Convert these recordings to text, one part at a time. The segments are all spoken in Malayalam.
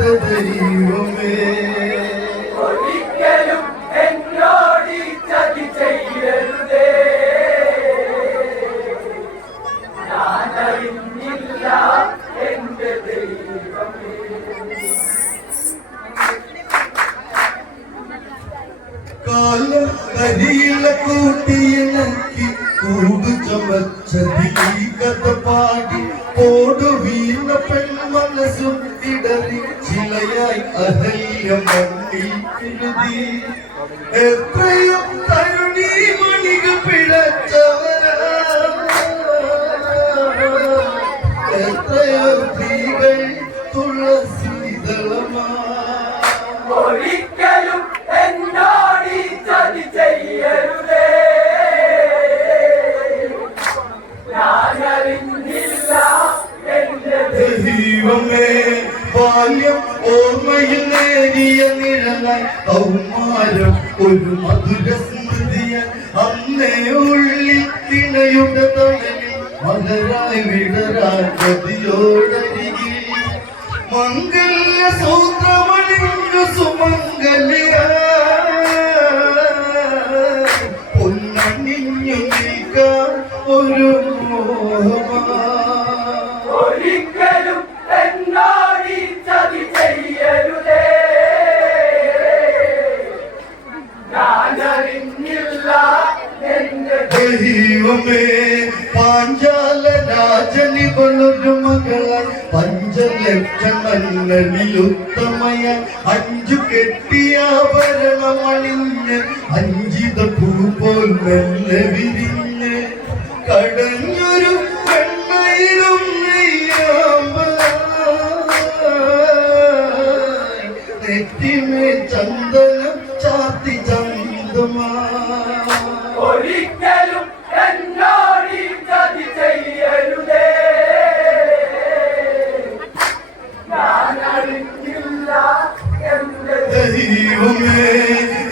എന്റെ ദൈവമേ ഒരിക്കലും എന്നോട് ചതി ചെയ്യരുതേ ഞാനറിഞ്ഞില്ല എന്റെ ദൈവമേ കാലം കരിയില കൂട്ടിയിണക്കി കൂട് ചമച്ചതി കഥ പാടി ഓടു വീണ പെൺമനസ്സും ഇടറി ചിലയായി അഹല്യ മണ്ണിൽ കരുതി എത്രയും തരുണി മണികൾ പിഴച്ചവരാ എത്രയോ സ്ത്രീകൾ തുളസീതളമാ ഒരിക്കലും എന്നോട് ചതി ചെയ്യരുതേ ഞാനറിഞ്ഞില്ല എന്റെ ദൈവമേ ബാല്യം ഓർമ്മയിൽ നേരിയ നിഴലായി കൗമാരം ഒരു മധുര സ്മൃതിയായി അന്നേ ഉള്ളിൽ തിണയുടെ തണലിൽ മലരായി വിടരാൻ ഗതിയോടരികിൽ മംഗല്യ സൂത്രമണിഞ്ഞു സുമംഗല്യ പൊന്നണിഞ്ഞു നീക്കാൻ ഒരു മോഹമാ ഒരിക്കലും എന്നോട് ചതി ചെയ്യരുതേ ഞാനറിഞ്ഞില്ല എന്റെ ദൈവമേ പാഞ്ചാല രാജനിവളൊരു മകളായി പഞ്ചലക്ഷങ്ങളിലുത്തമയ 5 കെട്ടിയാഭരണമണിഞ്ഞ് അഞ്ചിത പൂ പോൽ മെല്ലെ വിരിഞ്ഞ് കടഞ്ഞൊരു പെണ്ണയിലും നെറ്റിമേ ചന്ദനം ചാത്തി ചന്തമാ ഒരിക്കലും എന്നോട് ചതി ചെയ്യരുതേ ഞാനറിഞ്ഞില്ല എന്റെ ദൈവമേ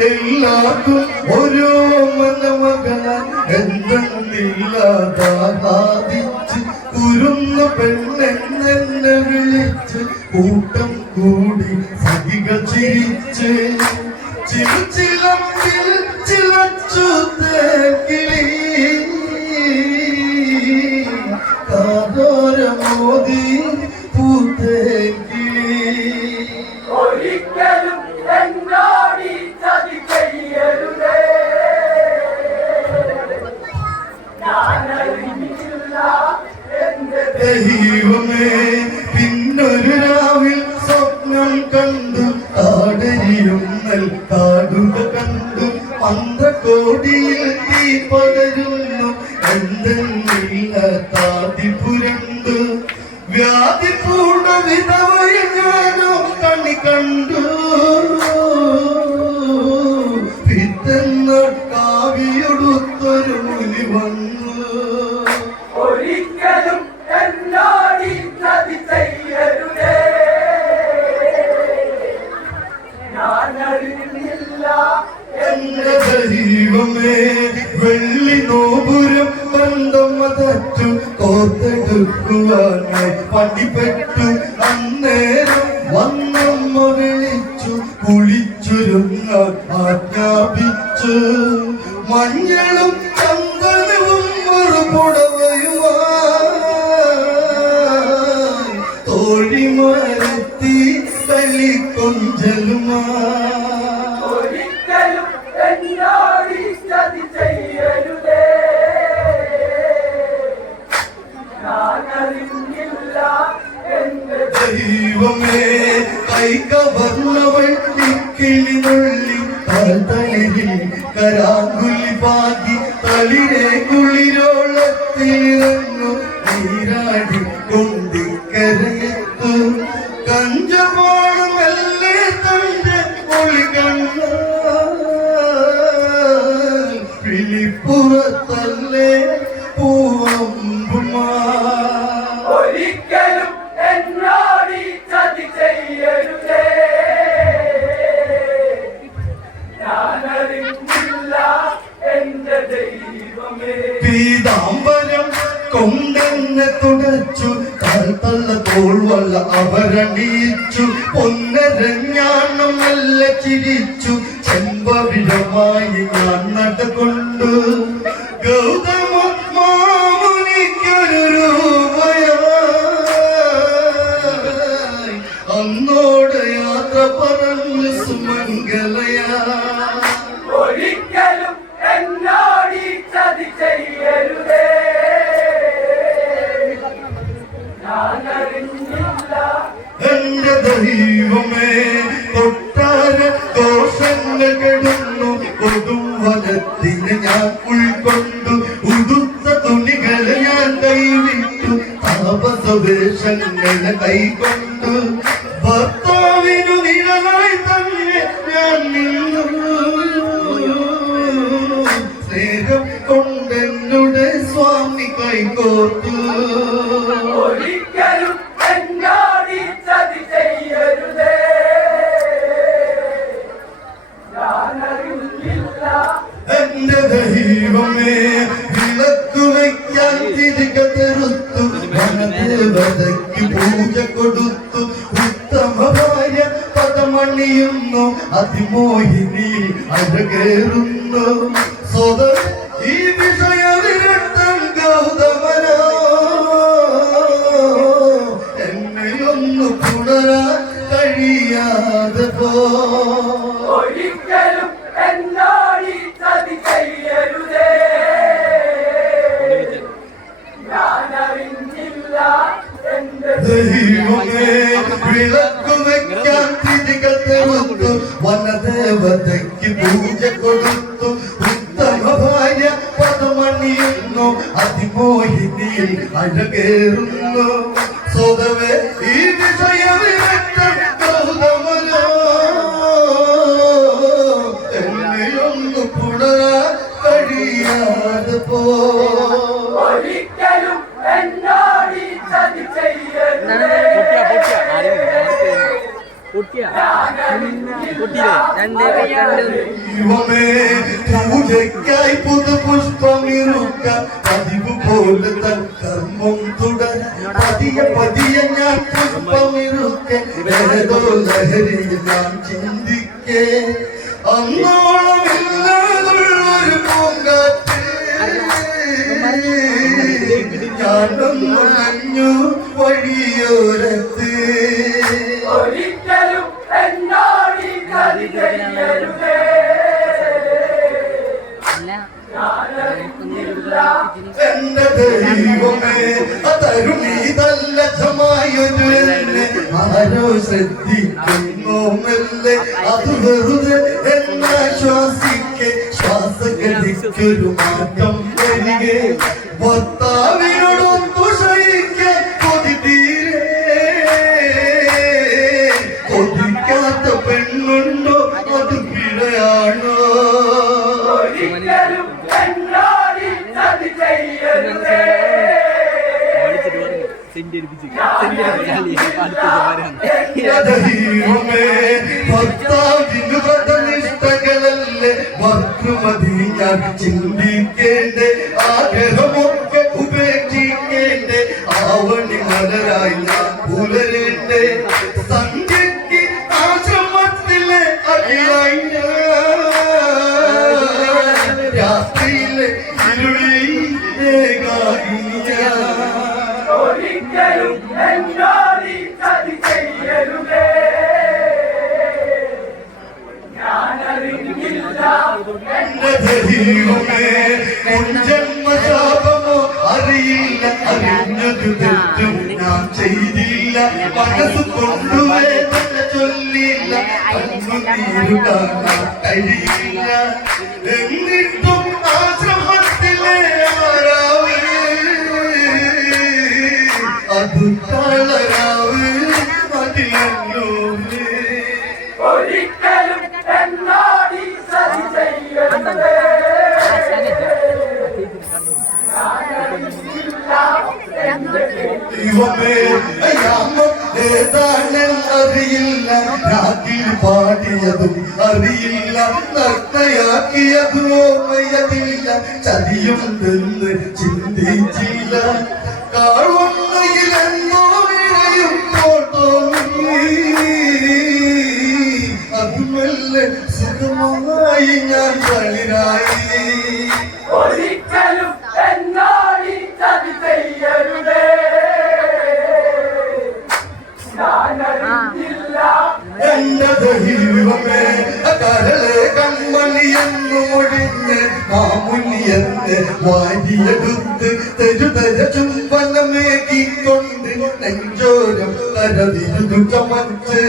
എല്ലാവർക്കും ഓരോ മനമകളാൻ എന്തെന്നില്ലാതാദിച്ച് കുരുന്ന പെണ്ണെന്നെ വിളിച്ച് കൂട്ടം കൂടി സഖികൾ ചിരിച്ച് ചിലച്ചിലമ്പിൽ ചിലച്ചു തേക്കിളി കാതോരമോദി പൂത്തേക്കിളി ഒരിക്കലും എന്നോട് ചതി ചെയ്യരുതേ ഞാനറിഞ്ഞില്ല എന്റെ ദൈവമേ പിന്നൊരു രാവിൽ സ്വപ്നം കണ്ടു കാടരിയുന്നൽ കാടുക കണ്ടു 12 കോടിയിൽ തീ പകരുന്നു എന്തെന്നില്ല താതി പുരണ്ടു വ്യാധി പൂണ വിധവയ ഞാനോ കണി കണ്ടു പിറ്റെന്ന കാവിയൊടുത്തൊരു മുനി വന്നു ഒരിക്കലും എന്നോട് ചതി ചെയ്യരുതേ ഞാനറിഞ്ഞില്ല എന്റെ ദൈവമേ വെള്ളി നോപുരം ബന്ധം തെറ്റു കോർത്തെടുക്കുവാനായി പണിപ്പെട്ടു അന്നേരം വന്നമ്മ വിളിച്ചു കുളിച്ചൊരുങ്ങാൻ ആജ്ഞാപിച്ചു മഞ്ഞളും ചന്ദനവും ഒരു പുടവയുമായി തോഴിമാരെത്തി കളിക്കൊഞ്ചലുമാ ഒരിക്കലും എന്നോട് ചതി ചെയ്യരുതേ ഞാനറിഞ്ഞില്ല എന്റെ ദൈവമേ കൈകവർന്നവൾ കിളിനുള്ളി തളിരിൽ കരാങ്കുലി പാകി തളിരെ കുളിരോളത്തിലിറങ്ങു നീരാടി കൊണ്ടിക്കരയത്തു കഞ്ചമാണമല്ലേ തന്റെ ഒളി കണ്ണ പിളിപ്പുറത്തല്ലേ പൂവമ്പുമാ ഒരിക്കലും എന്നോട് ചതി ചെയ്യരുതേ ഞാനറിഞ്ഞില്ല എന്റെ ദൈവമേ പീതാംബരം കൊണ്ട കൊണ്ടെന്നെ തുടച്ചു തള്ള തോൾവള്ള അവരണീച്ചു പൊന്നരഞ്ഞാണം നല്ല ചിരിച്ചു ചെമ്പവിഴമായി ഞാൻ നടകൊണ്ടു ഗൗതമ മാമുനിക്കൊരു രൂപയായി അന്നോട് യാത്ര പറഞ്ഞു സുമംഗലയാ ഒരിക്കലും എന്നോട് ഈ ചതി ചെയ്യരുതേ ഞാനറിഞ്ഞില്ല എന്റെ ദൈവമേ കൊട്ടാര ദോഷങ്ങൾ കെടുന്നു കൊടുവനത്തിന് ഞാൻ ഉൾക്കൊണ്ടു ഉടുത്ത തുണികളെ ഞാൻ കൈവിട്ടു താപസവേഷങ്ങളെ കൈകൊണ്ടു ഭർത്താവിനു നിഴലായി തന്നെ ഞാൻ നിന്നു സ്നേഹം കൊണ്ടെന്നുടെ സ്വാമി കൈകോർത്തു ഒരിക്കലും എന്നോട് ഈ ചതി ചെയ്യരുതേ ഞാനറിഞ്ഞില്ല എന്റെ ദൈവമേ വിളക്കു വയ്ക്കാൻ തിരികെ തെറുത്തു വനദേവതയ്ക്ക് പൂജ കൊടുത്തു ഉത്തമ ഭാര്യ പദമണിയുന്നു അതിമോഹിനിയിൽ അഴകേറുന്നു സ്വതം ഈ വിഷയ വിരക്തം ഗൗതമനോ എന്നെയൊന്നു പുണരാൻ കഴിയാതെ പോ ഒരിക്കലും എന്നോട് ഈ ചതി ചെയ്യരുതേ ഞാനറിഞ്ഞില്ല എന്റെ ദൈവമേ വിളക്കു വയ്ക്കാൻ തിരികെ തെറുത്തു വനദേവതയ്ക്ക് പൂജ കൊടുത്തു ഉത്തമ ഭാര്യ പദമണിയുന്നു അതിമോഹിനിയിൽ അഴകേറുന്നു സ്വതവേ ഈ വിഷയ വിരക്തം ഗൗതമനോ എന്നെയൊന്നു പുണരാൻ കഴിയാതെ പോ ഒരിക്കലും എന്നോട് ഈ ചതി ചെയ്യരുതേ ദൈവമേ പൂജയ്ക്കായി പുതുപുഷ്പമിറുക്ക പതിവ് പോലെ തൻ കർമ്മം തുടരാൻ പതിയെ പതിയെ ഞാൻ പുഷ്പമിറുക്ക ഏതോ ലഹരിയിൽ ഞാൻ ചിന്തിക്കേ അന്നോളമില്ലാതുള്ളൊരു പൂങ്കാറ്റ് ഞാനൊന്നു നനഞ്ഞു വഴിയോരത്ത് ഒരിക്കലും എന്നോട് ഈ ചതി ചെയ്യരുതേ ഞാനറിഞ്ഞില്ല എന്റെ ദൈവമേ തരുണീതല്ലജമായൊരു എന്നെ ആരോ ശ്രദ്ധിക്കുന്നു മെല്ലെ അത് വെറുതെ എന്നാശ്വാസിക്കെ ശ്വാസഗതിക്കൊരു മാറ്റം വരികെ ഭർത്താവിനോടൊത്തു ക്ഷയിക്കാൻ കൊതി തീരെ കൊതിക്കാത്ത പെണ്ണുണ്ടോ അത് പിഴയാണോ ഒരിക്കലും എന്നോട് ഈ ചതി ചെയ്യരുതേ ദൈവമേ ഭർത്താവിന് വ്രതനിഷ്ഠകളല്ലേ ഭർത്തൃമതി ഞാൻ ചിന്തിക്കേണ്ടേ ആഗ്രഹമൊക്കെ ഉപേക്ഷിക്കേണ്ടേ ആവണി മലരായി ഞാൻ പുലരേണ്ടേ സന്ധ്യയ്ക്ക് ആശ്രമത്തിലെ അടിയായി രാത്രിയിലെ ഇരുളിൽ ഏകാകിനിയാ ഒരിക്കലും എന്നോട് ഈ ചതി ചെയ്യരുതേ ഞാനറിഞ്ഞില്ല എന്റെ ദൈവമേ മുൻജന്മശാപമോ അറിയില്ല അറിഞ്ഞതു തെറ്റും ഞാൻ ചെയ്തില്ല മനസ്സ് കൊണ്ടുവേദന ചൊല്ലില്ല കണ്ണുനീരു കാണാൻ കഴിയില്ല എന്നിട്ടും ആശ്രമത്തിലെ ആരാവ് അത് കളരാവ് അതിലൂടെ ഒരിക്കലും എന്നോട് ഈ ചതി ചെയ്യരുതേ ദൈവമേ യാമം ഏതാണെന്നറിയില്ല രാത്രി പാടിയതും അറിയില്ല നർത്തയാക്കിയതും ഓർമ്മയതില്ല ചതിയുണ്ടെന്ന് ചിന്തിച്ചില്ല കാണുന്നെങ്കിലെന്നോ വിളയും തോന്നി അതുമല്ല സുഖമായി ഞാൻ തളിരായി ഒരിക്കലും എന്നോട് ചതി ചെയ്യരുതേ ഞാനറിഞ്ഞില്ല എന്റെ ദൈവമേ കരളെ കൺമണിയെന്നു ഒഴിഞ്ഞ് മാമുനിയെന്ന് വാരിയെടുത്ത് തെരുതര ചുംബനമേകിക്കൊണ്ട് നെഞ്ചോരം കരവിരുതു ചമച്ച്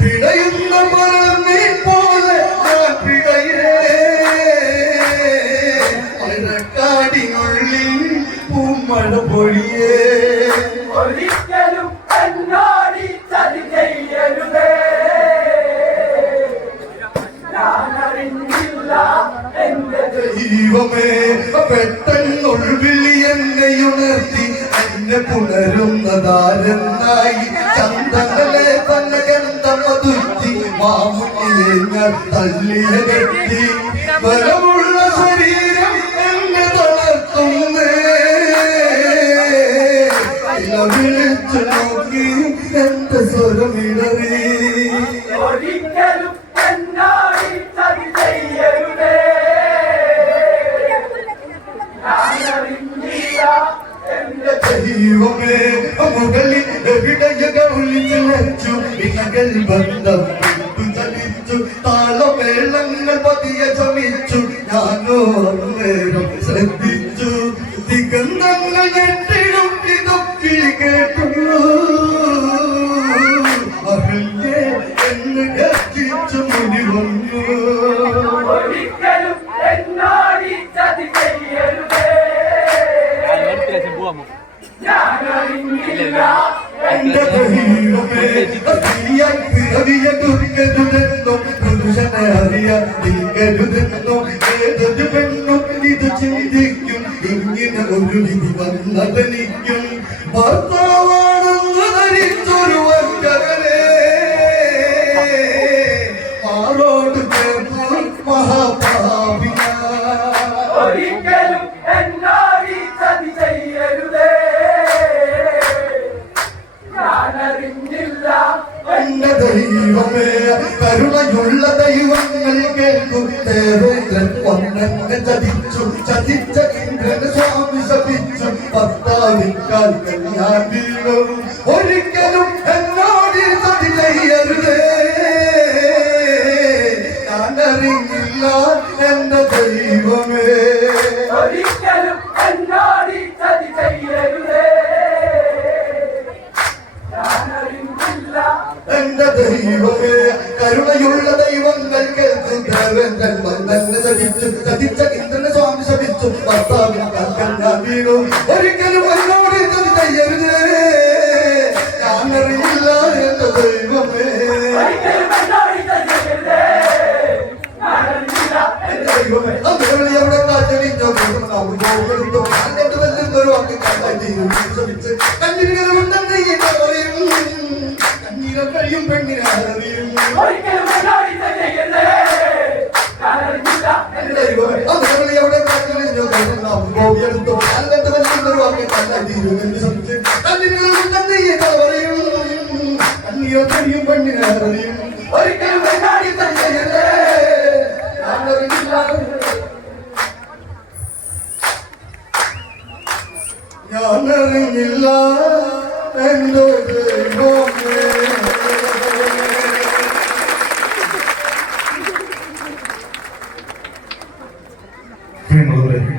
പിടയുന്ന മറന്നീ പോലെ ഞാൻ പിടയേ മഴക്കാടിനുള്ളിൽ പൂമഴ പൊഴിയേ ഒരിക്കലും എന്നോട് ചതി ചെയ്യരുതേ ഞാനറിഞ്ഞില്ല എന്റെ ദൈവമേ പെട്ടെന്നൊഴിവിളി എന്നെ ഉണർത്തി എന്നെ പുണരുന്നതാരെന്നായി ചന്തങ്ങളെ തന്നെ ഗന്ധമതുറ്റി മാമുനിയെ ഞാൻ തള്ളിയ കെട്ടി ബലമുള്ള ശരീരം എന്നെ തളർത്തുന്നേ വിളിച്ചു നോക്കി എന്റെ സ്വരമിടറി ഒരിക്കലും എന്നോട് ചതി ചെയ്യരുതേ ഞാനറിഞ്ഞില്ല എന്റെ ദൈവമേ മുകളിൽ എവിടെയൊക്കെ വിളിച്ചു ഇണകൾ ബന്ധം ചലിച്ചു താളമേളങ്ങൾ പതിയെ ചമിച്ചു ഞാനോ നേരം ശ്രദ്ധിച്ചു ദിഗന്ധങ്ങൾ ഞെട്ടിടും ഇതൊക്കെ കേട്ടു അറിഞ്ഞേ എന്ന് ഗർജിച്ചു മുടി വന്നു ഒരിക്കലും എന്നോട് ചതി ചെയ്യരുതേ ഞാനറിഞ്ഞില്ല എന്റെ ദൈവമേ സ്ത്രീയായി പിറവിയ കുറിക്കരുതെന്നും പുരുഷനെ അറിയാതിരിക്കരുതെന്നും ഏതൊരു പെണ്ണും ഇത് ചിന്തിക്കും ഇങ്ങനെ ഒരു വിധി വന്നതെനിക്കും ഭർത്താവാണെന്ന് ധരിച്ചൊരു വക്കരനെ ആരോട് ചേർന്നു മഹാപാപിയ ഒരിക്കലും എന്നോട് ചതി ചെയ്യരുതേ ഞാനറിഞ്ഞില്ല എന്റെ ദൈവമേ കരുണയുള്ള ദൈവങ്ങൾ കേൾക്കും ദേവേന്ദ്രൻ പൊന്നെ ചതിച്ചു ചതിച്ച ഇന്ദ്രന് സ്വാമി ശപിച്ചു ഭർത്താവിൻകാൽ ഞാൻ വീണു ഒരിക്കലും എന്നോട് ചതി ചെയ്യരുതേ ഞാനറിഞ്ഞില്ല എന്റെ ദൈവമേ ഒരിക്കലും എന്നോട് ചതി ചെയ്യരുതേ ഞാനറിഞ്ഞില്ല എന്റെ ദൈവമേ കരുണയുള്ള ദൈവങ്ങൾ കേൾക്കും ദേവേന്ദ്രൻ വന്നെ ചതിച്ചു ചതിച്ച ഇന്ദ്രനെ സ്വാമി ശപിച്ചു ഭർത്താവിന് കാൽക്കൽ ഞാൻ വീണു ഒരിക്കലും എന്നോട് ചതി ചെയ്യരുതേ ഞാനറിയില്ല എന്റെ ദൈവമേ ഒരിക്കലും എന്നോട് ചതി ചെയ്യരുതേ ഞാനറിഞ്ഞില്ല എന്റെ ദൈവമേ അതുപോലെ എവിടെ കാറ്റടിച്ചോ എടുത്തോ അങ്ങോട്ട് വരുന്നൊരു വാക്ക് കാറ്റായി ശപിച്ച് കണ്ണീരുണ്ടെന്ന് പറയും കണ്ണീരം കഴിയും പെണ്ണിനെ അറിയും ഒരിക്കലും എന്നോട് ചതി ചെയ്യരുതേ ഞാനറിഞ്ഞില്ല എന്റെ ദൈവമേ അതുപോലെ എവിടെ കാറ്റടിച്ചോ എടുത്തോ അങ്ങോട്ട് വരുന്നൊരു വാക്ക് കാറ്റായി ശപിച്ച് കണ്ണീരുണ്ടെന്ന് പറയും കണ്ണീരം കഴിയും പെണ്ണിനെ അറിയും ഒരിക്കലും എന്നോട് ചതി ചെയ്യരുതേ ഞാനറിഞ്ഞില്ല എന്റെ ദൈവമേ പ്രിയമുള്ളവരെ